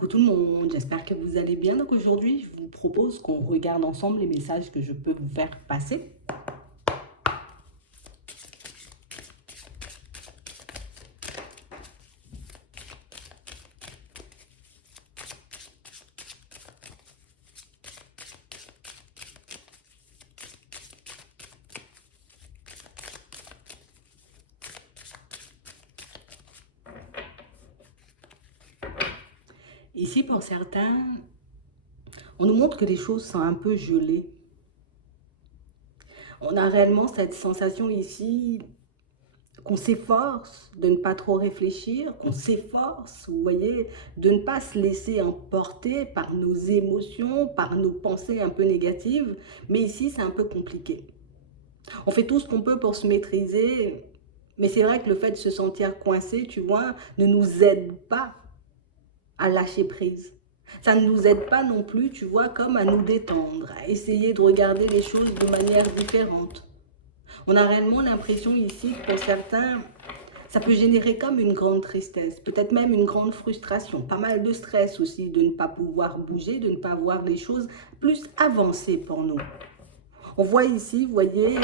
Coucou tout le monde, j'espère que vous allez bien. Donc aujourd'hui, je vous propose qu'on regarde ensemble les messages que je peux vous faire passer. Ici, pour certains, on nous montre que les choses sont un peu gelées. On a réellement cette sensation ici qu'on s'efforce de ne pas trop réfléchir, qu'on s'efforce, vous voyez, de ne pas se laisser emporter par nos émotions, par nos pensées un peu négatives. Mais ici, c'est un peu compliqué. On fait tout ce qu'on peut pour se maîtriser, mais c'est vrai que le fait de se sentir coincé, tu vois, ne nous aide pas à lâcher prise. Ça ne nous aide pas non plus, tu vois, comme à nous détendre, à essayer de regarder les choses de manière différente. On a réellement l'impression ici que pour certains, ça peut générer comme une grande tristesse, peut-être même une grande frustration, pas mal de stress aussi de ne pas pouvoir bouger, de ne pas voir les choses plus avancées pour nous. On voit ici, vous voyez,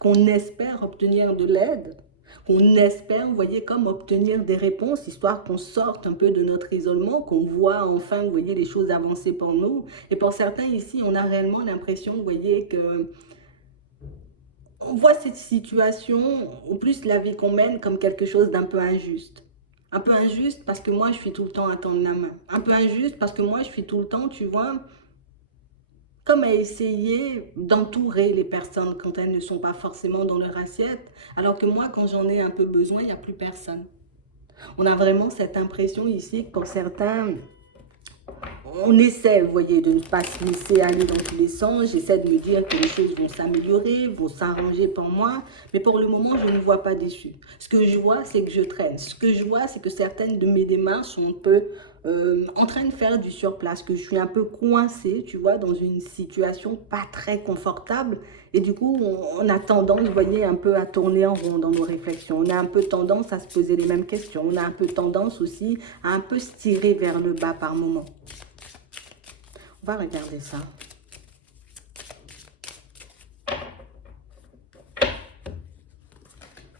qu'on espère obtenir de l'aide, qu'on espère, vous voyez, comme obtenir des réponses, histoire qu'on sorte un peu de notre isolement, qu'on voit enfin, vous voyez, les choses avancer pour nous. Et pour certains ici, on a réellement l'impression, vous voyez, que on voit cette situation, ou plus la vie qu'on mène, comme quelque chose d'un peu injuste. Un peu injuste parce que moi, je suis tout le temps à tendre la main. Un peu injuste parce que moi, je suis tout le temps, tu vois, comme à essayer d'entourer les personnes quand elles ne sont pas forcément dans leur assiette, alors que moi, quand j'en ai un peu besoin, il n'y a plus personne. On a vraiment cette impression ici que pour certains, on essaie, vous voyez, de ne pas se laisser aller dans tous les sens. J'essaie de me dire que les choses vont s'améliorer, vont s'arranger pour moi. Mais pour le moment, je ne vois pas d'issue. Ce que je vois, c'est que je traîne. Ce que je vois, c'est que certaines de mes démarches sont un peu en train de faire du surplace, que je suis un peu coincée, tu vois, dans une situation pas très confortable. Et du coup, on a tendance, vous voyez, un peu à tourner en rond dans nos réflexions. On a un peu tendance à se poser les mêmes questions. On a un peu tendance aussi à un peu se tirer vers le bas par moments. On va regarder ça.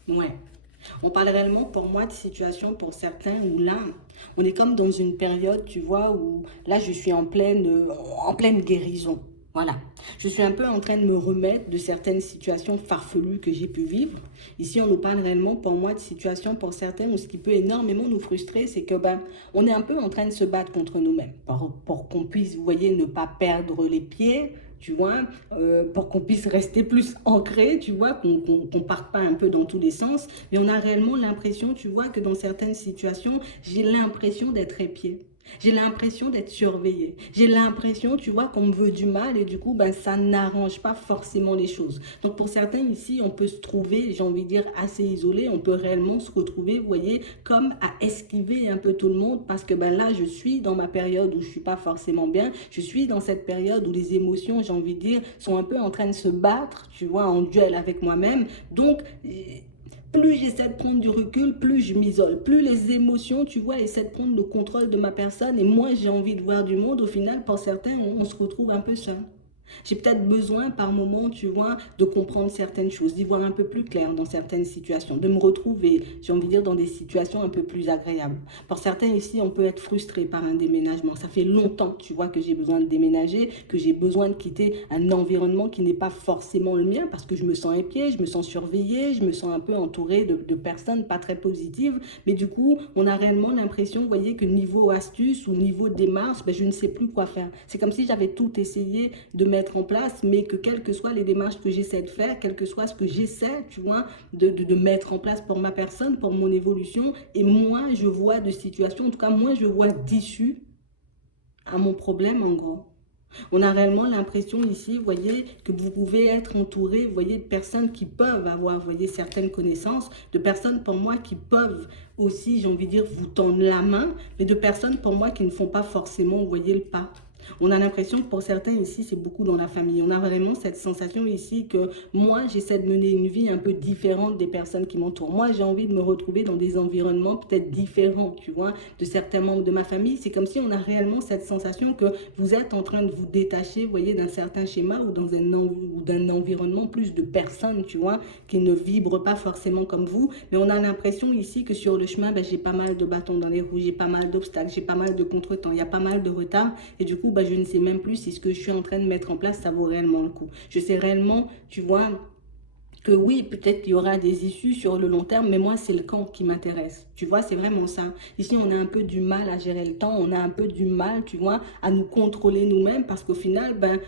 Ouais. On parle réellement pour moi de situation pour certains où là, on est comme dans une période, tu vois, où là, je suis en pleine guérison. Voilà. Je suis un peu en train de me remettre de certaines situations farfelues que j'ai pu vivre. Ici, on nous parle réellement pour moi de situations pour certains où ce qui peut énormément nous frustrer, c'est que ben, on est un peu en train de se battre contre nous-mêmes pour qu'on puisse, vous voyez, ne pas perdre les pieds, tu vois, pour qu'on puisse rester plus ancré, tu vois, qu'on parte pas un peu dans tous les sens. Mais on a réellement l'impression, tu vois, que dans certaines situations, j'ai l'impression d'être épié. J'ai l'impression d'être surveillée. J'ai l'impression, tu vois, qu'on me veut du mal et du coup, ben, ça n'arrange pas forcément les choses. Donc, pour certains ici, on peut se trouver, j'ai envie de dire, assez isolé. On peut réellement se retrouver, vous voyez, comme à esquiver un peu tout le monde parce que ben, là, je suis dans ma période où je ne suis pas forcément bien. Je suis dans cette période où les émotions, j'ai envie de dire, sont un peu en train de se battre, tu vois, en duel avec moi-même. Donc, plus j'essaie de prendre du recul, plus je m'isole. Plus les émotions, tu vois, essaient de prendre le contrôle de ma personne et moi, j'ai envie de voir du monde. Au final, pour certains, on se retrouve un peu seul. J'ai peut-être besoin par moment, tu vois, de comprendre certaines choses, d'y voir un peu plus clair dans certaines situations, de me retrouver, j'ai envie de dire, dans des situations un peu plus agréables. Pour certains ici, on peut être frustré par un déménagement. Ça fait longtemps, tu vois, que j'ai besoin de déménager, que j'ai besoin de quitter un environnement qui n'est pas forcément le mien parce que je me sens épiée, je me sens surveillée, je me sens un peu entourée de personnes pas très positives. Mais du coup, on a réellement l'impression, vous voyez, que niveau astuce ou niveau démarche, ben, je ne sais plus quoi faire. C'est comme si j'avais tout essayé de mettre en place, mais que quelles que soient les démarches que j'essaie de faire, quel que soit ce que j'essaie, tu vois, de mettre en place pour ma personne, pour mon évolution, et moins je vois de situations, en tout cas, moins je vois d'issue à mon problème, en gros. On a réellement l'impression ici, vous voyez, que vous pouvez être entouré, vous voyez, de personnes qui peuvent avoir, vous voyez, certaines connaissances, de personnes pour moi qui peuvent aussi, j'ai envie de dire, vous tendre la main, mais de personnes pour moi qui ne font pas forcément, vous voyez, le pas. On a l'impression que pour certains ici, c'est beaucoup dans la famille. On a vraiment cette sensation ici que moi, j'essaie de mener une vie un peu différente des personnes qui m'entourent. Moi, j'ai envie de me retrouver dans des environnements peut-être différents, tu vois, de certains membres de ma famille. C'est comme si on a réellement cette sensation que vous êtes en train de vous détacher, vous voyez, d'un certain schéma ou dans d'un environnement plus de personnes, tu vois, qui ne vibrent pas forcément comme vous. Mais on a l'impression ici que sur le chemin, ben, j'ai pas mal de bâtons dans les roues, j'ai pas mal d'obstacles, j'ai pas mal de contretemps, il y a pas mal de retard. Et du coup, bah, je ne sais même plus si ce que je suis en train de mettre en place, ça vaut réellement le coup. Je sais réellement, tu vois, que oui, peut-être qu'il y aura des issues sur le long terme, mais moi, c'est le quand qui m'intéresse. Tu vois, c'est vraiment ça. Ici, on a un peu du mal à gérer le temps, on a un peu du mal, tu vois, à nous contrôler nous-mêmes parce qu'au final, ben,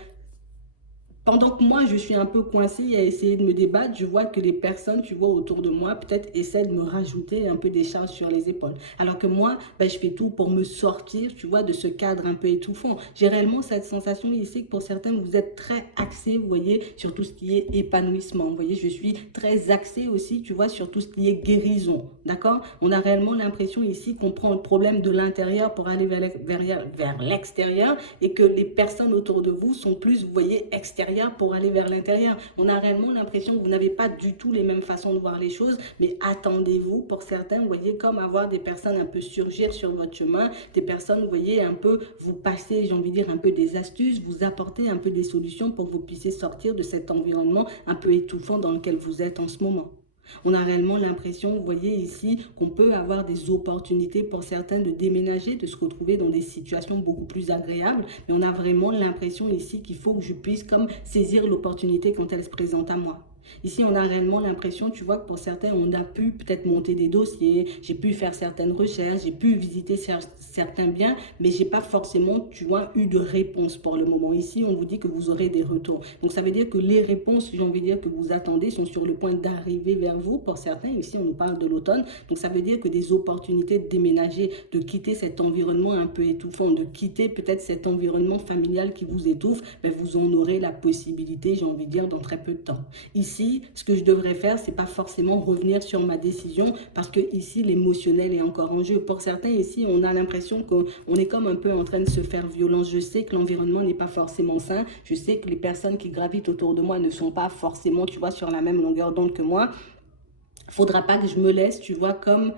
pendant que moi, je suis un peu coincée à essayer de me débattre, je vois que les personnes, tu vois, autour de moi, peut-être essaient de me rajouter un peu des charges sur les épaules. Alors que moi, ben, je fais tout pour me sortir, tu vois, de ce cadre un peu étouffant. J'ai réellement cette sensation ici que pour certains, vous êtes très axés, vous voyez, sur tout ce qui est épanouissement. Vous voyez, je suis très axée aussi, tu vois, sur tout ce qui est guérison. D'accord? On a réellement l'impression ici qu'on prend le problème de l'intérieur pour aller vers l'extérieur et que les personnes autour de vous sont plus, vous voyez, extérieures pour aller vers l'intérieur. On a réellement l'impression que vous n'avez pas du tout les mêmes façons de voir les choses, mais attendez-vous, pour certains, vous voyez, comme avoir des personnes un peu surgir sur votre chemin, des personnes, vous voyez, un peu vous passer, j'ai envie de dire, un peu des astuces, vous apporter un peu des solutions pour que vous puissiez sortir de cet environnement un peu étouffant dans lequel vous êtes en ce moment. On a réellement l'impression, vous voyez ici, qu'on peut avoir des opportunités pour certains de déménager, de se retrouver dans des situations beaucoup plus agréables. Mais on a vraiment l'impression ici qu'il faut que je puisse comme saisir l'opportunité quand elle se présente à moi. Ici, on a réellement l'impression, tu vois, que pour certains, on a pu peut-être monter des dossiers, j'ai pu faire certaines recherches, j'ai pu visiter certains biens, mais j'ai pas forcément, tu vois, eu de réponse pour le moment. Ici, on vous dit que vous aurez des retours. Donc, ça veut dire que les réponses, j'ai envie de dire, que vous attendez sont sur le point d'arriver vers vous. Pour certains, ici, on nous parle de l'automne. Donc, ça veut dire que des opportunités de déménager, de quitter cet environnement un peu étouffant, de quitter peut-être cet environnement familial qui vous étouffe, ben, vous en aurez la possibilité, j'ai envie de dire, dans très peu de temps. Ici, ce que je devrais faire, c'est pas forcément revenir sur ma décision parce que ici, l'émotionnel est encore en jeu. Pour certains, ici, on a l'impression qu'on est comme un peu en train de se faire violence. Je sais que l'environnement n'est pas forcément sain. Je sais que les personnes qui gravitent autour de moi ne sont pas forcément, tu vois, sur la même longueur d'onde que moi. Faudra pas que je me laisse, tu vois, comme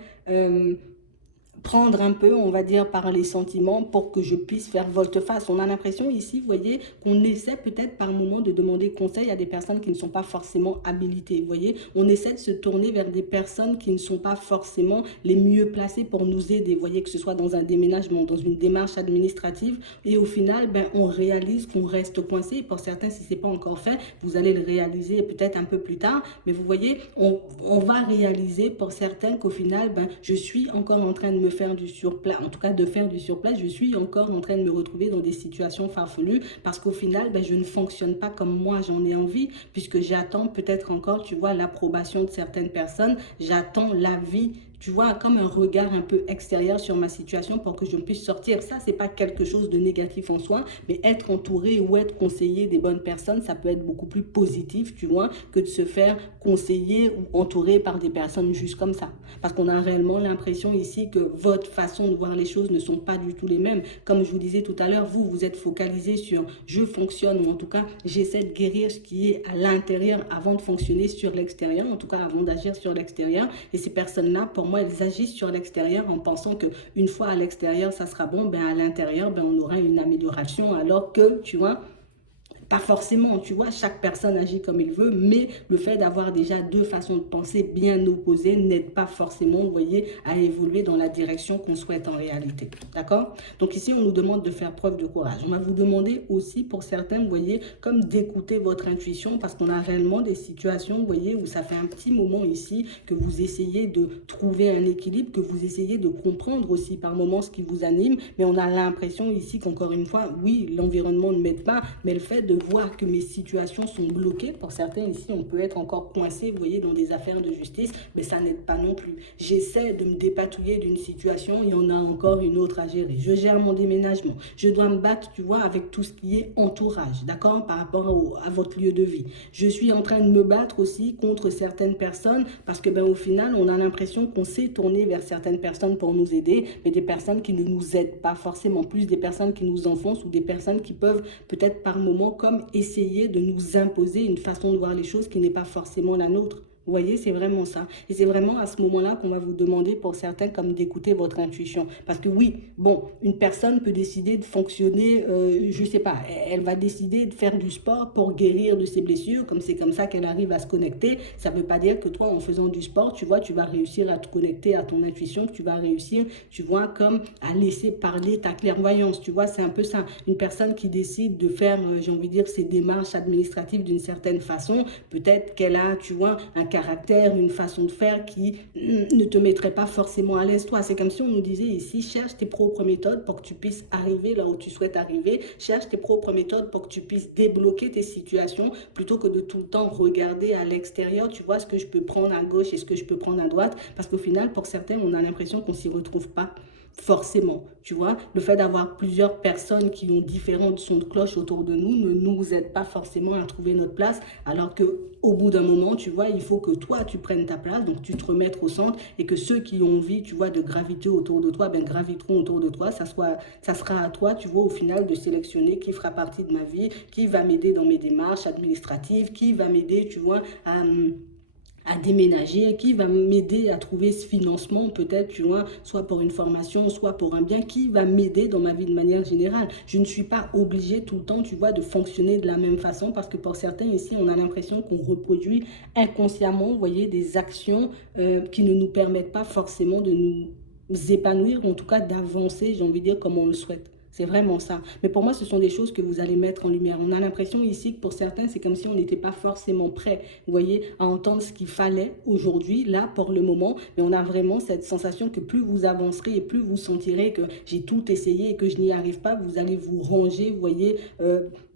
prendre un peu, on va dire, par les sentiments pour que je puisse faire volte-face. On a l'impression ici, vous voyez, qu'on essaie peut-être par moment de demander conseil à des personnes qui ne sont pas forcément habilitées. Vous voyez, on essaie de se tourner vers des personnes qui ne sont pas forcément les mieux placées pour nous aider. Vous voyez, que ce soit dans un déménagement, dans une démarche administrative. Et au final, ben, on réalise qu'on reste coincé. Pour certains, si ce n'est pas encore fait, vous allez le réaliser peut-être un peu plus tard. Mais vous voyez, on va réaliser pour certains qu'au final, ben, je suis encore en train de me faire du surplace, en tout cas de faire du surplace, je suis encore en train de me retrouver dans des situations farfelues parce qu'au final, ben, je ne fonctionne pas comme moi j'en ai envie puisque j'attends peut-être encore, tu vois, l'approbation de certaines personnes, j'attends l'avis, tu vois, comme un regard un peu extérieur sur ma situation pour que je puisse sortir. Ça, c'est pas quelque chose de négatif en soi, mais être entouré ou être conseillé des bonnes personnes, ça peut être beaucoup plus positif, tu vois, que de se faire conseiller ou entourer par des personnes juste comme ça. Parce qu'on a réellement l'impression ici que votre façon de voir les choses ne sont pas du tout les mêmes. Comme je vous disais tout à l'heure, vous êtes focalisé sur je fonctionne, ou en tout cas, j'essaie de guérir ce qui est à l'intérieur avant de fonctionner sur l'extérieur, en tout cas avant d'agir sur l'extérieur. Et ces personnes-là, pour moi, elles agissent sur l'extérieur en pensant qu'une fois à l'extérieur, ça sera bon, ben à l'intérieur, ben on aura une amélioration, alors que, tu vois, pas forcément, tu vois, chaque personne agit comme il veut, mais le fait d'avoir déjà deux façons de penser bien opposées n'aide pas forcément, vous voyez, à évoluer dans la direction qu'on souhaite en réalité. D'accord? Donc ici, on nous demande de faire preuve de courage. On va vous demander aussi, pour certains, vous voyez, comme d'écouter votre intuition, parce qu'on a réellement des situations, vous voyez, où ça fait un petit moment ici que vous essayez de trouver un équilibre, que vous essayez de comprendre aussi par moments ce qui vous anime, mais on a l'impression ici qu'encore une fois, oui, l'environnement ne m'aide pas, mais le fait de vois que mes situations sont bloquées. Pour certains ici, on peut être encore coincé, vous voyez, dans des affaires de justice, mais ça n'aide pas non plus. J'essaie de me dépatouiller d'une situation, il y en a encore une autre à gérer. Je gère mon déménagement. Je dois me battre, tu vois, avec tout ce qui est entourage, d'accord, par rapport à votre lieu de vie. Je suis en train de me battre aussi contre certaines personnes parce que, ben, au final, on a l'impression qu'on s'est tourné vers certaines personnes pour nous aider, mais des personnes qui ne nous aident pas forcément, plus des personnes qui nous enfoncent ou des personnes qui peuvent peut-être par moments comme essayer de nous imposer une façon de voir les choses qui n'est pas forcément la nôtre. Vous voyez, c'est vraiment ça. Et c'est vraiment à ce moment-là qu'on va vous demander, pour certains, comme d'écouter votre intuition. Parce que oui, bon, une personne peut décider de fonctionner, je sais pas, elle va décider de faire du sport pour guérir de ses blessures, comme c'est comme ça qu'elle arrive à se connecter. Ça ne veut pas dire que toi, en faisant du sport, tu vois, tu vas réussir à te connecter à ton intuition, que tu vas réussir, tu vois, comme à laisser parler ta clairvoyance. Tu vois, c'est un peu ça. Une personne qui décide de faire, j'ai envie de dire, ses démarches administratives d'une certaine façon, peut-être qu'elle a, tu vois, un caractère, une façon de faire qui ne te mettrait pas forcément à l'aise toi. C'est comme si on nous disait ici, cherche tes propres méthodes pour que tu puisses arriver là où tu souhaites arriver, cherche tes propres méthodes pour que tu puisses débloquer tes situations plutôt que de tout le temps regarder à l'extérieur, tu vois, ce que je peux prendre à gauche et ce que je peux prendre à droite, parce qu'au final, pour certains, on a l'impression qu'on s'y retrouve pas. Forcément, tu vois, le fait d'avoir plusieurs personnes qui ont différents sons de cloche autour de nous ne nous aide pas forcément à trouver notre place, alors que au bout d'un moment, tu vois, il faut que toi, tu prennes ta place, donc tu te remettes au centre et que ceux qui ont envie, tu vois, de graviter autour de toi, ben graviteront autour de toi, ça sera à toi, tu vois, au final de sélectionner qui fera partie de ma vie, qui va m'aider dans mes démarches administratives, qui va m'aider, tu vois, à déménager, qui va m'aider à trouver ce financement peut-être, tu vois, soit pour une formation, soit pour un bien, qui va m'aider dans ma vie de manière générale. Je ne suis pas obligée tout le temps, tu vois, de fonctionner de la même façon parce que pour certains ici, on a l'impression qu'on reproduit inconsciemment, vous voyez, des actions qui ne nous permettent pas forcément de nous épanouir, ou en tout cas d'avancer, j'ai envie de dire, comme on le souhaite. C'est vraiment ça. Mais pour moi, ce sont des choses que vous allez mettre en lumière. On a l'impression ici que pour certains, c'est comme si on n'était pas forcément prêt, vous voyez, à entendre ce qu'il fallait aujourd'hui, là, pour le moment. Mais on a vraiment cette sensation que plus vous avancerez et plus vous sentirez que j'ai tout essayé et que je n'y arrive pas, vous allez vous ranger, vous voyez,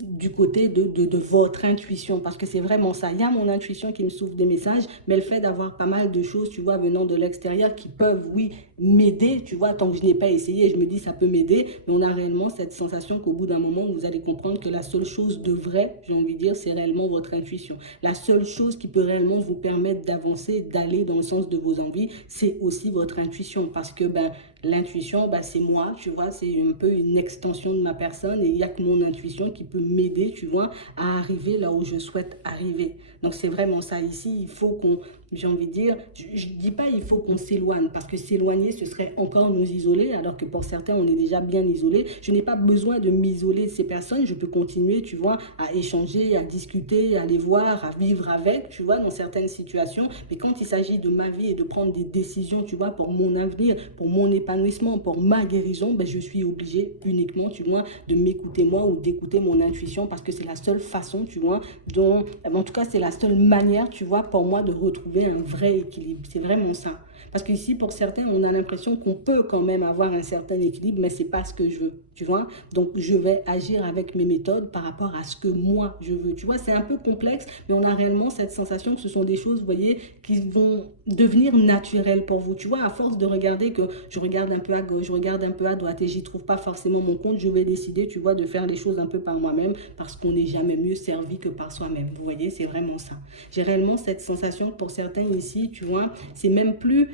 du côté de votre intuition. Parce que c'est vraiment ça. Il y a mon intuition qui me souffle des messages, mais le fait d'avoir pas mal de choses, tu vois, venant de l'extérieur qui peuvent, oui, m'aider, tu vois, tant que je n'ai pas essayé, je me dis ça peut m'aider, mais on a réellement cette sensation qu'au bout d'un moment, vous allez comprendre que la seule chose de vrai, j'ai envie de dire, c'est réellement votre intuition. La seule chose qui peut réellement vous permettre d'avancer, d'aller dans le sens de vos envies, c'est aussi votre intuition, parce que ben, l'intuition, ben, c'est moi, tu vois, c'est un peu une extension de ma personne et il n'y a que mon intuition qui peut m'aider, tu vois, à arriver là où je souhaite arriver. Donc c'est vraiment ça ici, il faut qu'on, j'ai envie de dire, je ne dis pas il faut qu'on s'éloigne, parce que s'éloigner, ce serait encore nous isoler, alors que pour certains, on est déjà bien isolé. Je n'ai pas besoin de m'isoler de ces personnes, je peux continuer, tu vois, à échanger, à discuter, à les voir, à vivre avec, tu vois, dans certaines situations. Mais quand il s'agit de ma vie et de prendre des décisions, tu vois, pour mon avenir, pour mon épanouissement, pour ma guérison, ben, je suis obligée uniquement, tu vois, de m'écouter moi ou d'écouter mon intuition, parce que c'est la seule façon, tu vois, dont, en tout cas, c'est la seule manière, tu vois, pour moi de retrouver un vrai équilibre. C'est vraiment ça. Parce qu'ici, pour certains, on a l'impression qu'on peut quand même avoir un certain équilibre, mais c'est pas ce que je veux, tu vois. Donc, je vais agir avec mes méthodes par rapport à ce que moi, je veux. Tu vois, c'est un peu complexe, mais on a réellement cette sensation que ce sont des choses, vous voyez, qui vont devenir naturelles pour vous. Tu vois, à force de regarder que je regarde un peu à gauche, je regarde un peu à droite et j'y trouve pas forcément mon compte, je vais décider, tu vois, de faire les choses un peu par moi-même parce qu'on n'est jamais mieux servi que par soi-même. Vous voyez, c'est vraiment ça. J'ai réellement cette sensation que pour certains ici, tu vois, c'est même plus...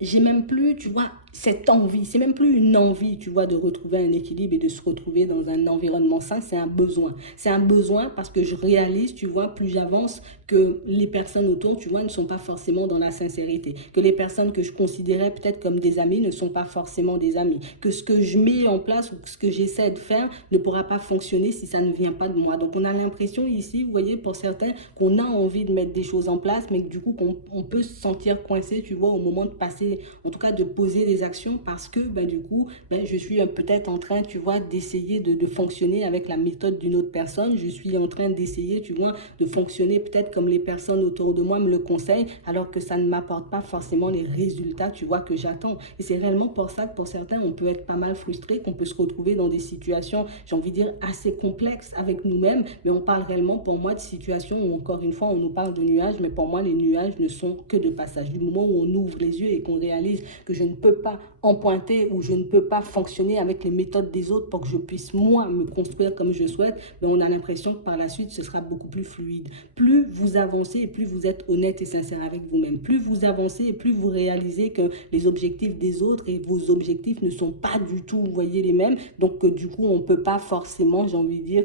j'ai même plus, tu vois, cette envie, c'est même plus une envie, tu vois, de retrouver un équilibre et de se retrouver dans un environnement sain, c'est un besoin. C'est un besoin parce que je réalise, tu vois, plus j'avance, que les personnes autour, tu vois, ne sont pas forcément dans la sincérité. Que les personnes que je considérais peut-être comme des amis ne sont pas forcément des amis. Que ce que je mets en place ou ce que j'essaie de faire ne pourra pas fonctionner si ça ne vient pas de moi. Donc on a l'impression ici, vous voyez, pour certains, qu'on a envie de mettre des choses en place, mais que du coup, qu'on peut se sentir coincé, tu vois, au moment de passer, en tout cas de poser des mes actions parce que du coup, je suis peut-être en train, tu vois, d'essayer de fonctionner avec la méthode d'une autre personne. Je suis en train d'essayer, tu vois, de fonctionner peut-être comme les personnes autour de moi me le conseillent, alors que ça ne m'apporte pas forcément les résultats, tu vois, que j'attends. Et c'est réellement pour ça que pour certains, on peut être pas mal frustré, qu'on peut se retrouver dans des situations, j'ai envie de dire, assez complexes avec nous-mêmes. Mais on parle réellement, pour moi, de situations où, encore une fois, on nous parle de nuages, mais pour moi, les nuages ne sont que de passage. Du moment où on ouvre les yeux et qu'on réalise que je ne peux pas empointer ou je ne peux pas fonctionner avec les méthodes des autres pour que je puisse, moi, me construire comme je souhaite, on a l'impression que par la suite, ce sera beaucoup plus fluide. Plus vous avancez et plus vous êtes honnête et sincère avec vous-même. Plus vous avancez et plus vous réalisez que les objectifs des autres et vos objectifs ne sont pas du tout, vous voyez, les mêmes. Donc, du coup, on ne peut pas forcément, j'ai envie de dire,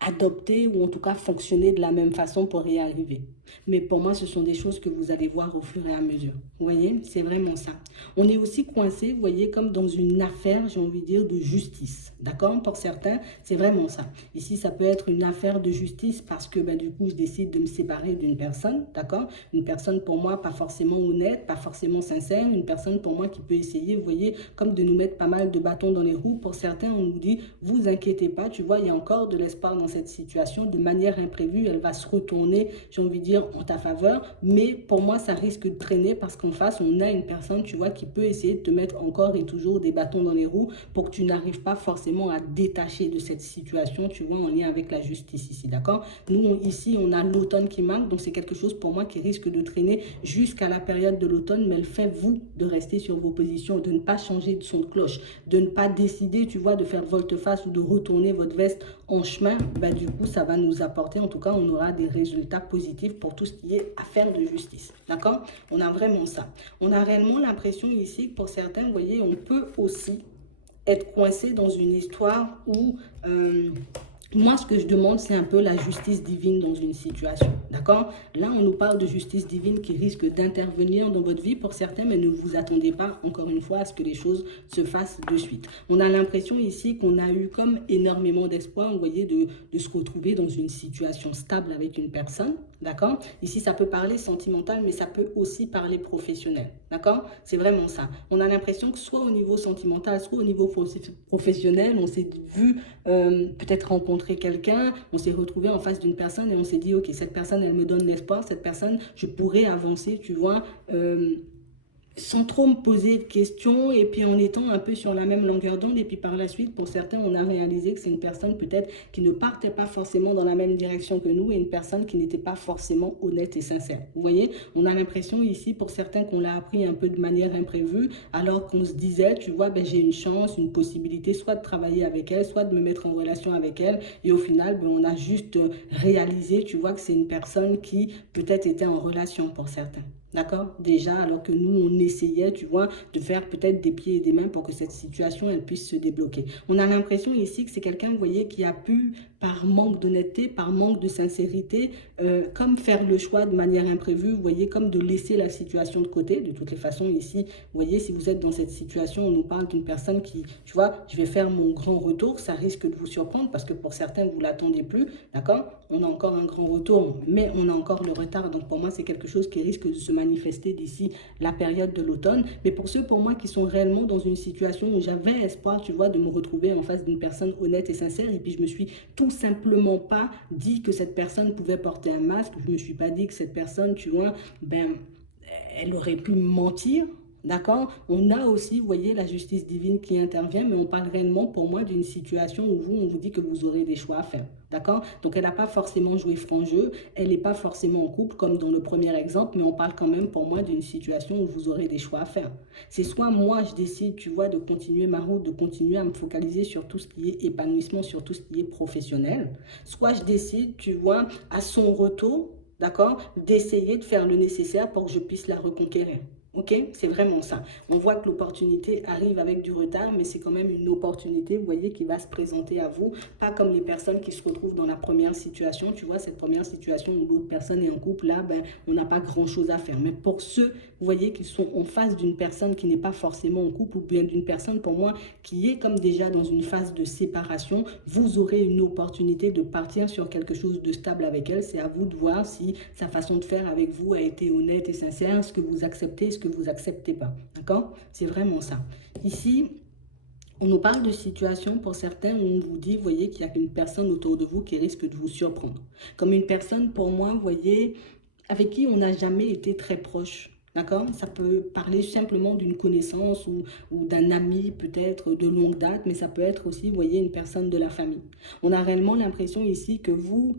adopter ou en tout cas fonctionner de la même façon pour y arriver. Mais pour moi, ce sont des choses que vous allez voir au fur et à mesure. Vous voyez, c'est vraiment ça. On est aussi coincé, vous voyez, comme dans une affaire, j'ai envie de dire, de justice. D'accord? Pour certains, c'est vraiment ça. Ici, ça peut être une affaire de justice parce que du coup, je décide de me séparer d'une personne. D'accord? Une personne pour moi, pas forcément honnête, pas forcément sincère. Une personne pour moi qui peut essayer, vous voyez, comme de nous mettre pas mal de bâtons dans les roues. Pour certains, on nous dit, vous inquiétez pas, tu vois, il y a encore de l'espoir dans cette situation. De manière imprévue, elle va se retourner, j'ai envie de dire, en ta faveur, mais pour moi ça risque de traîner parce qu'en face on a une personne, tu vois, qui peut essayer de te mettre encore et toujours des bâtons dans les roues pour que tu n'arrives pas forcément à détacher de cette situation, tu vois, en lien avec la justice ici, d'accord? Nous ici on a l'automne qui manque, donc c'est quelque chose pour moi qui risque de traîner jusqu'à la période de l'automne, mais elle fait vous de rester sur vos positions, de ne pas changer de son de cloche, de ne pas décider, tu vois, de faire volte-face ou de retourner votre veste en chemin. Du coup ça va nous apporter, en tout cas on aura des résultats positifs pour tout ce qui est affaire de justice. D'accord? On a vraiment ça. On a réellement l'impression ici que pour certains, vous voyez, on peut aussi être coincé dans une histoire où moi, ce que je demande, c'est un peu la justice divine dans une situation. D'accord? Là, on nous parle de justice divine qui risque d'intervenir dans votre vie pour certains, mais ne vous attendez pas, encore une fois, à ce que les choses se fassent de suite. On a l'impression ici qu'on a eu comme énormément d'espoir, vous voyez, de se retrouver dans une situation stable avec une personne. D'accord? Ici, ça peut parler sentimental, mais ça peut aussi parler professionnel. D'accord? C'est vraiment ça. On a l'impression que soit au niveau sentimental, soit au niveau professionnel, on s'est vu peut-être rencontrer quelqu'un, on s'est retrouvé en face d'une personne et on s'est dit, ok, cette personne, elle me donne l'espoir, cette personne, je pourrais avancer, tu vois, sans trop me poser de questions et puis en étant un peu sur la même longueur d'onde. Et puis par la suite, pour certains, on a réalisé que c'est une personne peut-être qui ne partait pas forcément dans la même direction que nous et une personne qui n'était pas forcément honnête et sincère. Vous voyez, on a l'impression ici pour certains qu'on l'a appris un peu de manière imprévue alors qu'on se disait, tu vois, j'ai une chance, une possibilité soit de travailler avec elle, soit de me mettre en relation avec elle. Et au final, on a juste réalisé, tu vois, que c'est une personne qui peut-être était en relation pour certains. D'accord? Déjà, alors que nous, on essayait, tu vois, de faire peut-être des pieds et des mains pour que cette situation, elle puisse se débloquer. On a l'impression ici que c'est quelqu'un, vous voyez, qui a pu, par manque d'honnêteté, par manque de sincérité, comme faire le choix de manière imprévue, vous voyez, comme de laisser la situation de côté. De toutes les façons, ici, vous voyez, si vous êtes dans cette situation, on nous parle d'une personne qui, tu vois, je vais faire mon grand retour, ça risque de vous surprendre parce que pour certains, vous ne l'attendez plus, d'accord? On a encore un grand retour, mais on a encore le retard. Donc pour moi, c'est quelque chose qui risque de se manifester d'ici la période de l'automne. Mais pour ceux, pour moi, qui sont réellement dans une situation où j'avais espoir, tu vois, de me retrouver en face d'une personne honnête et sincère, et puis je me suis tout simplement pas dit que cette personne pouvait porter un masque, je me suis pas dit que cette personne, tu vois, elle aurait pu mentir. D'accord? On a aussi, vous voyez, la justice divine qui intervient, mais on parle réellement pour moi d'une situation où on vous dit que vous aurez des choix à faire. D'accord? Donc, elle n'a pas forcément joué franc jeu, elle n'est pas forcément en couple, comme dans le premier exemple, mais on parle quand même pour moi d'une situation où vous aurez des choix à faire. C'est soit moi, je décide, tu vois, de continuer ma route, de continuer à me focaliser sur tout ce qui est épanouissement, sur tout ce qui est professionnel, soit je décide, tu vois, à son retour, d'accord, d'essayer de faire le nécessaire pour que je puisse la reconquérir. Ok, c'est vraiment ça. On voit que l'opportunité arrive avec du retard, mais c'est quand même une opportunité, vous voyez, qui va se présenter à vous. Pas comme les personnes qui se retrouvent dans la première situation. Tu vois, cette première situation où l'autre personne est en couple, là, on n'a pas grand-chose à faire. Mais pour ceux, vous voyez, qui sont en face d'une personne qui n'est pas forcément en couple, ou bien d'une personne, pour moi, qui est comme déjà dans une phase de séparation, vous aurez une opportunité de partir sur quelque chose de stable avec elle. C'est à vous de voir si sa façon de faire avec vous a été honnête et sincère, ce que vous acceptez, ce que vous acceptez pas. D'accord? C'est vraiment ça. Ici, on nous parle de situations pour certains où on vous dit, vous voyez, qu'il y a une personne autour de vous qui risque de vous surprendre. Comme une personne, pour moi, vous voyez, avec qui on n'a jamais été très proche. D'accord? Ça peut parler simplement d'une connaissance ou d'un ami peut-être de longue date, mais ça peut être aussi, vous voyez, une personne de la famille. On a réellement l'impression ici que vous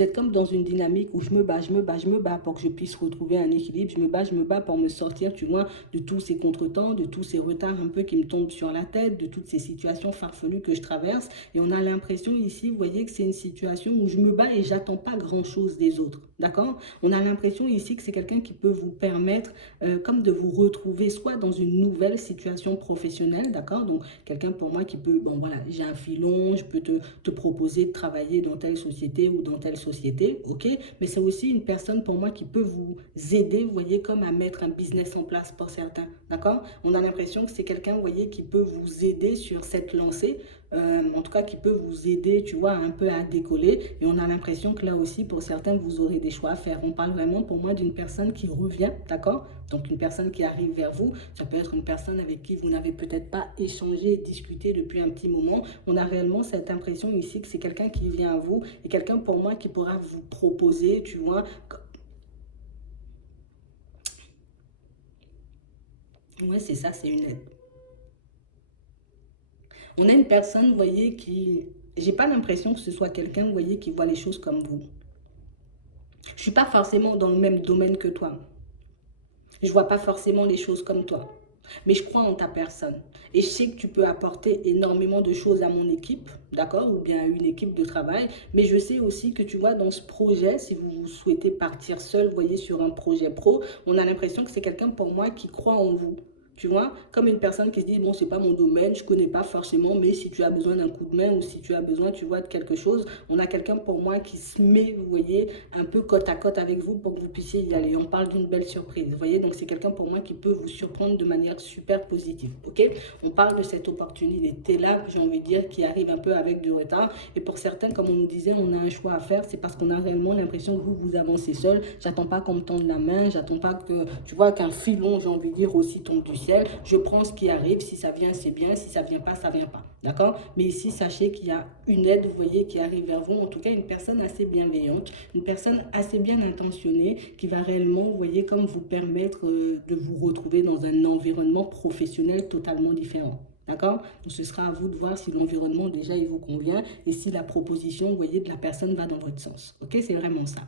êtes comme dans une dynamique où je me bats, je me bats, je me bats pour que je puisse retrouver un équilibre. Je me bats pour me sortir, tu vois, de tous ces contretemps, de tous ces retards un peu qui me tombent sur la tête, de toutes ces situations farfelues que je traverse. Et on a l'impression ici, vous voyez, que c'est une situation où je me bats et j'attends pas grand-chose des autres. D'accord? On a l'impression ici que c'est quelqu'un qui peut vous permettre comme de vous retrouver soit dans une nouvelle situation professionnelle, d'accord? Donc, quelqu'un pour moi qui peut, bon voilà, j'ai un filon, je peux te proposer de travailler dans telle société ou dans telle société, ok? Mais c'est aussi une personne pour moi qui peut vous aider, vous voyez, comme à mettre un business en place pour certains, d'accord? On a l'impression que c'est quelqu'un, vous voyez, qui peut vous aider sur cette lancée, en tout cas qui peut vous aider, tu vois, un peu à décoller. Et on a l'impression que là aussi, pour certains, vous aurez des choix à faire. On parle vraiment pour moi d'une personne qui revient, d'accord? Donc une personne qui arrive vers vous. Ça peut être une personne avec qui vous n'avez peut-être pas échangé, discuté depuis un petit moment. On a réellement cette impression ici que c'est quelqu'un qui vient à vous et quelqu'un pour moi qui pourra vous proposer, tu vois. Ouais, c'est ça, c'est une aide. On a une personne, vous voyez, qui... J'ai pas l'impression que ce soit quelqu'un, vous voyez, qui voit les choses comme vous. Je suis pas forcément dans le même domaine que toi. Je vois pas forcément les choses comme toi. Mais je crois en ta personne. Et je sais que tu peux apporter énormément de choses à mon équipe, d'accord? Ou bien à une équipe de travail. Mais je sais aussi que tu vois, dans ce projet, si vous souhaitez partir seul, vous voyez, sur un projet pro, on a l'impression que c'est quelqu'un pour moi qui croit en vous. Tu vois, comme une personne qui se dit, bon, c'est pas mon domaine, je connais pas forcément, mais si tu as besoin d'un coup de main ou si tu as besoin, tu vois, de quelque chose, on a quelqu'un pour moi qui se met, vous voyez, un peu côte à côte avec vous pour que vous puissiez y aller. On parle d'une belle surprise, vous voyez, donc c'est quelqu'un pour moi qui peut vous surprendre de manière super positive, ok? On parle de cette opportunité là, j'ai envie de dire, qui arrive un peu avec du retard. Et pour certains, comme on nous disait, on a un choix à faire, c'est parce qu'on a réellement l'impression que vous avancez seul. J'attends pas qu'on me tende la main, j'attends pas que, tu vois, qu'un filon, j'ai envie de dire, aussi tombe du ciel. Je prends ce qui arrive, si ça vient, c'est bien, si ça vient pas, ça vient pas. D'accord? Mais ici, sachez qu'il y a une aide, vous voyez, qui arrive vers vous. En tout cas, une personne assez bienveillante, une personne assez bien intentionnée qui va réellement, vous voyez, comme vous permettre de vous retrouver dans un environnement professionnel totalement différent. D'accord? Donc, ce sera à vous de voir si l'environnement, déjà, il vous convient et si la proposition, vous voyez, de la personne va dans votre sens. Ok? C'est vraiment ça.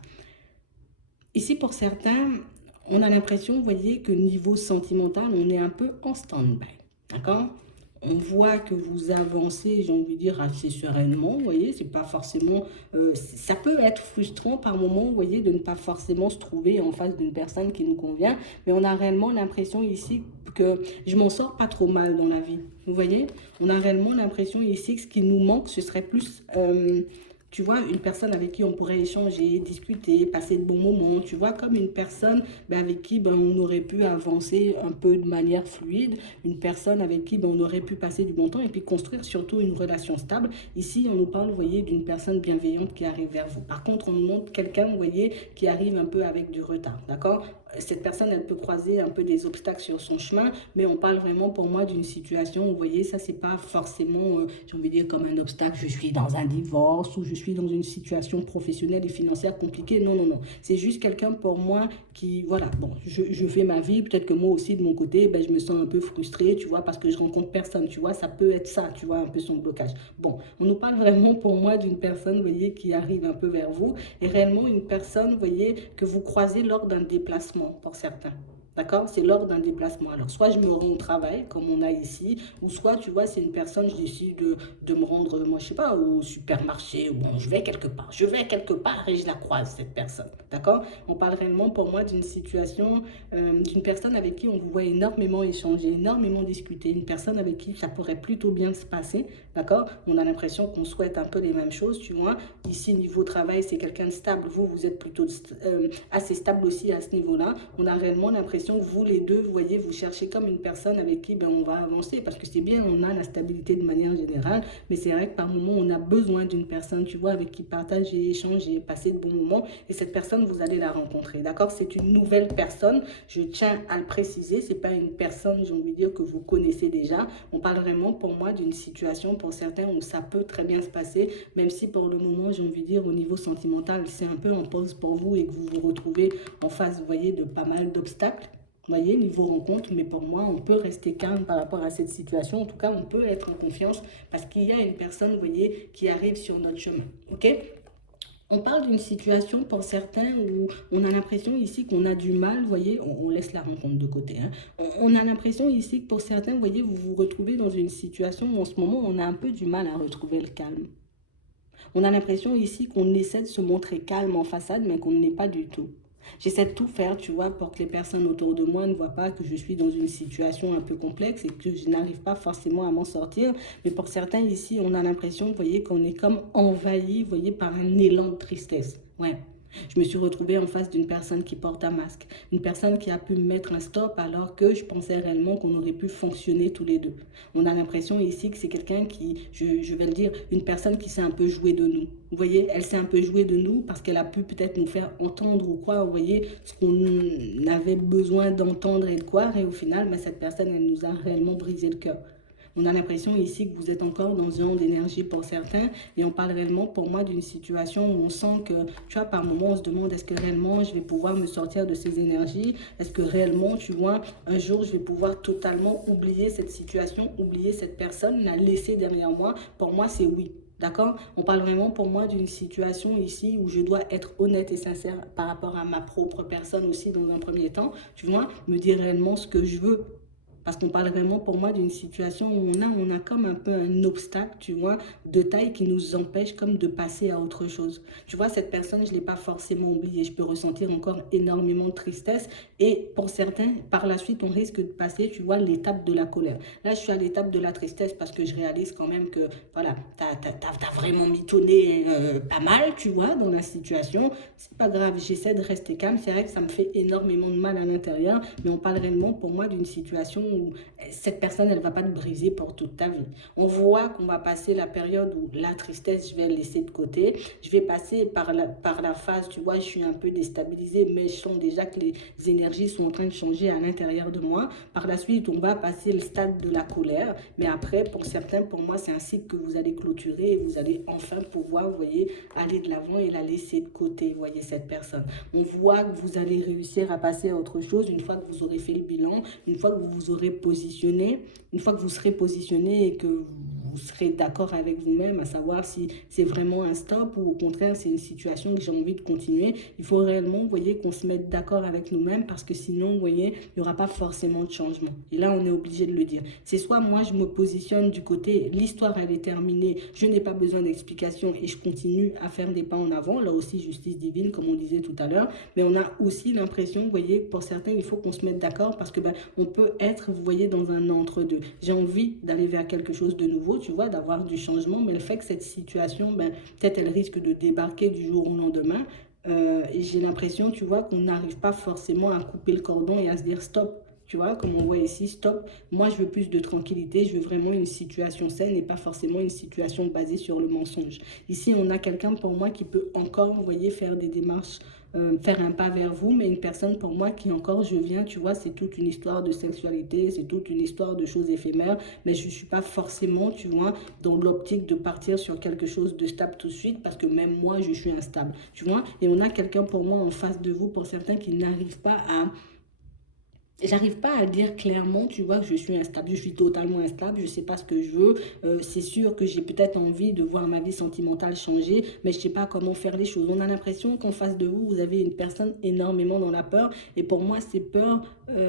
Ici, pour certains, on a l'impression, vous voyez, que niveau sentimental, on est un peu en stand-by. D'accord? On voit que vous avancez, j'ai envie de dire, assez sereinement, vous voyez, c'est pas forcément... ça peut être frustrant par moment, vous voyez, de ne pas forcément se trouver en face d'une personne qui nous convient, mais on a réellement l'impression ici que je m'en sors pas trop mal dans la vie, vous voyez? On a réellement l'impression ici que ce qui nous manque, ce serait plus... tu vois, une personne avec qui on pourrait échanger, discuter, passer de bons moments, tu vois, comme une personne avec qui on aurait pu avancer un peu de manière fluide, une personne avec qui on aurait pu passer du bon temps et puis construire surtout une relation stable. Ici, on nous parle, vous voyez, d'une personne bienveillante qui arrive vers vous. Par contre, on nous montre quelqu'un, vous voyez, qui arrive un peu avec du retard, d'accord? Cette personne, elle peut croiser un peu des obstacles sur son chemin, mais on parle vraiment pour moi d'une situation, vous voyez, ça c'est pas forcément, j'ai envie de dire comme un obstacle, je suis dans un divorce ou je suis dans une situation professionnelle et financière compliquée, non, non, non. C'est juste quelqu'un pour moi qui, voilà, bon, je fais ma vie, peut-être que moi aussi de mon côté, je me sens un peu frustrée, tu vois, parce que je rencontre personne, tu vois, ça peut être ça, tu vois, un peu son blocage. Bon, on nous parle vraiment pour moi d'une personne, vous voyez, qui arrive un peu vers vous et réellement une personne, vous voyez, que vous croisez lors d'un déplacement pour certains. D'accord? C'est lors d'un déplacement. Alors, soit je me rends au travail, comme on a ici, ou soit, tu vois, c'est une personne, je décide de me rendre, moi, je sais pas, au supermarché, ou bon, je vais quelque part. Je vais quelque part et je la croise, cette personne. D'accord? On parle réellement, pour moi, d'une situation, d'une personne avec qui on voit énormément échanger, énormément discuter, une personne avec qui ça pourrait plutôt bien se passer. D'accord? On a l'impression qu'on souhaite un peu les mêmes choses, tu vois. Ici, niveau travail, c'est quelqu'un de stable. Vous êtes plutôt assez stable aussi à ce niveau-là. On a réellement l'impression l'impression que vous les deux, vous voyez, vous cherchez comme une personne avec qui ben, on va avancer. Parce que c'est bien, on a la stabilité de manière générale, mais c'est vrai que par moment, on a besoin d'une personne, tu vois, avec qui partager, échanger, passer de bons moments. Et cette personne, vous allez la rencontrer, d'accord? C'est une nouvelle personne, je tiens à le préciser, c'est pas une personne, j'ai envie de dire, que vous connaissez déjà. On parle vraiment pour moi d'une situation pour certains où ça peut très bien se passer, même si pour le moment, j'ai envie de dire, au niveau sentimental, c'est un peu en pause pour vous et que vous vous retrouvez en face, vous voyez, de pas mal d'obstacles. Vous voyez, niveau rencontre, mais pour moi, on peut rester calme par rapport à cette situation. En tout cas, on peut être en confiance parce qu'il y a une personne, vous voyez, qui arrive sur notre chemin. OK? On parle d'une situation pour certains où on a l'impression ici qu'on a du mal, vous voyez, on laisse la rencontre de côté. Hein. On a l'impression ici que pour certains, vous voyez, vous vous retrouvez dans une situation où en ce moment, on a un peu du mal à retrouver le calme. On a l'impression ici qu'on essaie de se montrer calme en façade, mais qu'on ne l'est pas du tout. J'essaie de tout faire, tu vois, pour que les personnes autour de moi ne voient pas que je suis dans une situation un peu complexe et que je n'arrive pas forcément à m'en sortir. Mais pour certains ici, on a l'impression, vous voyez, qu'on est comme envahi, vous voyez, par un élan de tristesse. Ouais. Je me suis retrouvée en face d'une personne qui porte un masque. Une personne qui a pu me mettre un stop alors que je pensais réellement qu'on aurait pu fonctionner tous les deux. On a l'impression ici que c'est quelqu'un qui, je vais le dire, une personne qui s'est un peu jouée de nous. Vous voyez, elle s'est un peu jouée de nous parce qu'elle a pu peut-être nous faire entendre ou quoi, vous voyez, ce qu'on avait besoin d'entendre et de quoi. Et au final, mais cette personne, elle nous a réellement brisé le cœur. On a l'impression ici que vous êtes encore dans un d'énergie pour certains et on parle réellement pour moi d'une situation où on sent que, tu vois, par moment on se demande est-ce que réellement je vais pouvoir me sortir de ces énergies, est-ce que réellement, tu vois, un jour je vais pouvoir totalement oublier cette situation, oublier cette personne, la laisser derrière moi. Pour moi, c'est oui. D'accord? On parle vraiment pour moi d'une situation ici où je dois être honnête et sincère par rapport à ma propre personne aussi dans un premier temps. Tu vois, me dire réellement ce que je veux. Parce qu'on parle vraiment pour moi d'une situation où on a comme un peu un obstacle, tu vois, de taille qui nous empêche comme de passer à autre chose. Tu vois, cette personne, je ne l'ai pas forcément oubliée. Je peux ressentir encore énormément de tristesse. Et pour certains, par la suite, on risque de passer, tu vois, l'étape de la colère. Là, je suis à l'étape de la tristesse parce que je réalise quand même que, voilà, t'as vraiment mitonné pas mal, tu vois, dans la situation. C'est pas grave, j'essaie de rester calme. C'est vrai que ça me fait énormément de mal à l'intérieur, mais on parle réellement pour moi d'une situation où cette personne, elle ne va pas te briser pour toute ta vie. On voit qu'on va passer la période où la tristesse, je vais la laisser de côté. Je vais passer par la phase, tu vois, je suis un peu déstabilisée, mais je sens déjà que les énergies sont en train de changer à l'intérieur de moi. Par la suite, on va passer le stade de la colère. Mais après, pour certains, pour moi, c'est un cycle que vous allez clôturer et vous allez enfin pouvoir, vous voyez, aller de l'avant et la laisser de côté, vous voyez, cette personne. On voit que vous allez réussir à passer à autre chose une fois que vous aurez fait le bilan, une fois que vous vous aurez positionné, une fois que vous serez positionné et que vous serez d'accord avec vous-même, à savoir si c'est vraiment un stop ou au contraire c'est une situation que j'ai envie de continuer. Il faut réellement, vous voyez, qu'on se mette d'accord avec nous-mêmes parce que sinon, vous voyez, il n'y aura pas forcément de changement. Et là, on est obligé de le dire. C'est soit moi, je me positionne du côté, l'histoire, elle est terminée, je n'ai pas besoin d'explication et je continue à faire des pas en avant. Là aussi, justice divine, comme on disait tout à l'heure. Mais on a aussi l'impression, vous voyez, pour certains, il faut qu'on se mette d'accord parce que on peut être, vous voyez, dans un entre-deux. J'ai envie d'aller vers quelque chose de nouveau, tu vois, d'avoir du changement, mais le fait que cette situation, peut-être elle risque de débarquer du jour au lendemain. Et j'ai l'impression, tu vois, qu'on n'arrive pas forcément à couper le cordon et à se dire stop. Tu vois, comme on voit ici, stop. Moi, je veux plus de tranquillité. Je veux vraiment une situation saine et pas forcément une situation basée sur le mensonge. Ici, on a quelqu'un pour moi qui peut encore, vous voyez, faire des démarches, faire un pas vers vous, mais une personne pour moi qui encore, je viens, tu vois, c'est toute une histoire de sexualité, c'est toute une histoire de choses éphémères, mais je ne suis pas forcément, tu vois, dans l'optique de partir sur quelque chose de stable tout de suite, parce que même moi, je suis instable, tu vois. Et on a quelqu'un pour moi en face de vous, pour certains qui n'arrivent pas à... J'arrive pas à dire clairement, tu vois, que je suis instable. Je suis totalement instable, je sais pas ce que je veux. C'est sûr que j'ai peut-être envie de voir ma vie sentimentale changer, mais je sais pas comment faire les choses. On a l'impression qu'en face de vous, vous avez une personne énormément dans la peur. Et pour moi, ces peurs,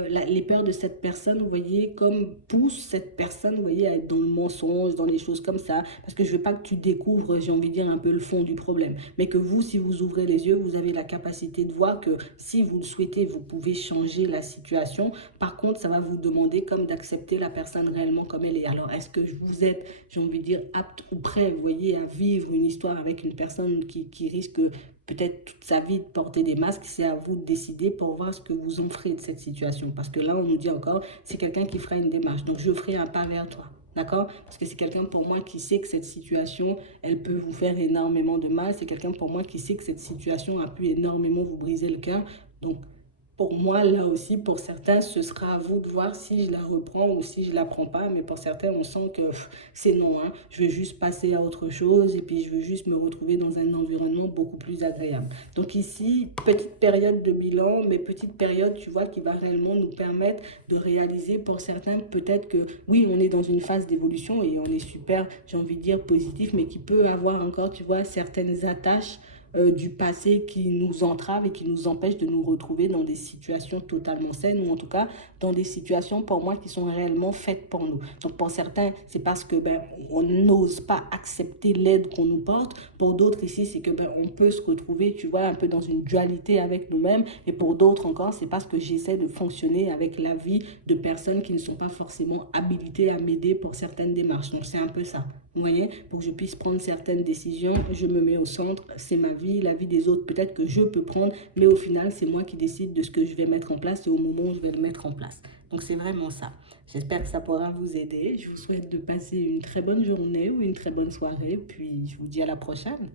les peurs de cette personne, vous voyez, comme poussent cette personne, vous voyez, à être dans le mensonge, dans les choses comme ça. Parce que je veux pas que tu découvres, j'ai envie de dire, un peu le fond du problème. Mais que vous, si vous ouvrez les yeux, vous avez la capacité de voir que si vous le souhaitez, vous pouvez changer la situation situation. Par contre, ça va vous demander comme d'accepter la personne réellement comme elle est. Alors, est-ce que vous êtes, j'ai envie de dire, apte ou prêt, vous voyez, à vivre une histoire avec une personne qui risque peut-être toute sa vie de porter des masques? C'est à vous de décider pour voir ce que vous en ferez de cette situation. Parce que là, on nous dit encore, c'est quelqu'un qui fera une démarche. Donc, je ferai un pas vers toi. D'accord? Parce que c'est quelqu'un pour moi qui sait que cette situation, elle peut vous faire énormément de mal. C'est quelqu'un pour moi qui sait que cette situation a pu énormément vous briser le cœur. Donc, pour moi, là aussi, pour certains, ce sera à vous de voir si je la reprends ou si je ne la prends pas. Mais pour certains, on sent que c'est non. Hein. Je veux juste passer à autre chose et puis je veux juste me retrouver dans un environnement beaucoup plus agréable. Donc ici, petite période de bilan, mais petite période, tu vois, qui va réellement nous permettre de réaliser pour certains peut-être que oui, on est dans une phase d'évolution et on est super, j'ai envie de dire, positif, mais qui peut avoir encore, tu vois, certaines attaches du passé qui nous entrave et qui nous empêche de nous retrouver dans des situations totalement saines ou en tout cas dans des situations pour moi qui sont réellement faites pour nous. Donc pour certains, c'est parce que on n'ose pas accepter l'aide qu'on nous porte. Pour d'autres ici, c'est que on peut se retrouver, tu vois, un peu dans une dualité avec nous-mêmes. Et pour d'autres encore, c'est parce que j'essaie de fonctionner avec la vie de personnes qui ne sont pas forcément habilitées à m'aider pour certaines démarches. Donc c'est un peu ça. Vous voyez, pour que je puisse prendre certaines décisions, je me mets au centre, c'est ma vie, la vie des autres, peut-être que je peux prendre, mais au final, c'est moi qui décide de ce que je vais mettre en place et au moment où je vais le mettre en place. Donc, c'est vraiment ça. J'espère que ça pourra vous aider. Je vous souhaite de passer une très bonne journée ou une très bonne soirée, puis je vous dis à la prochaine.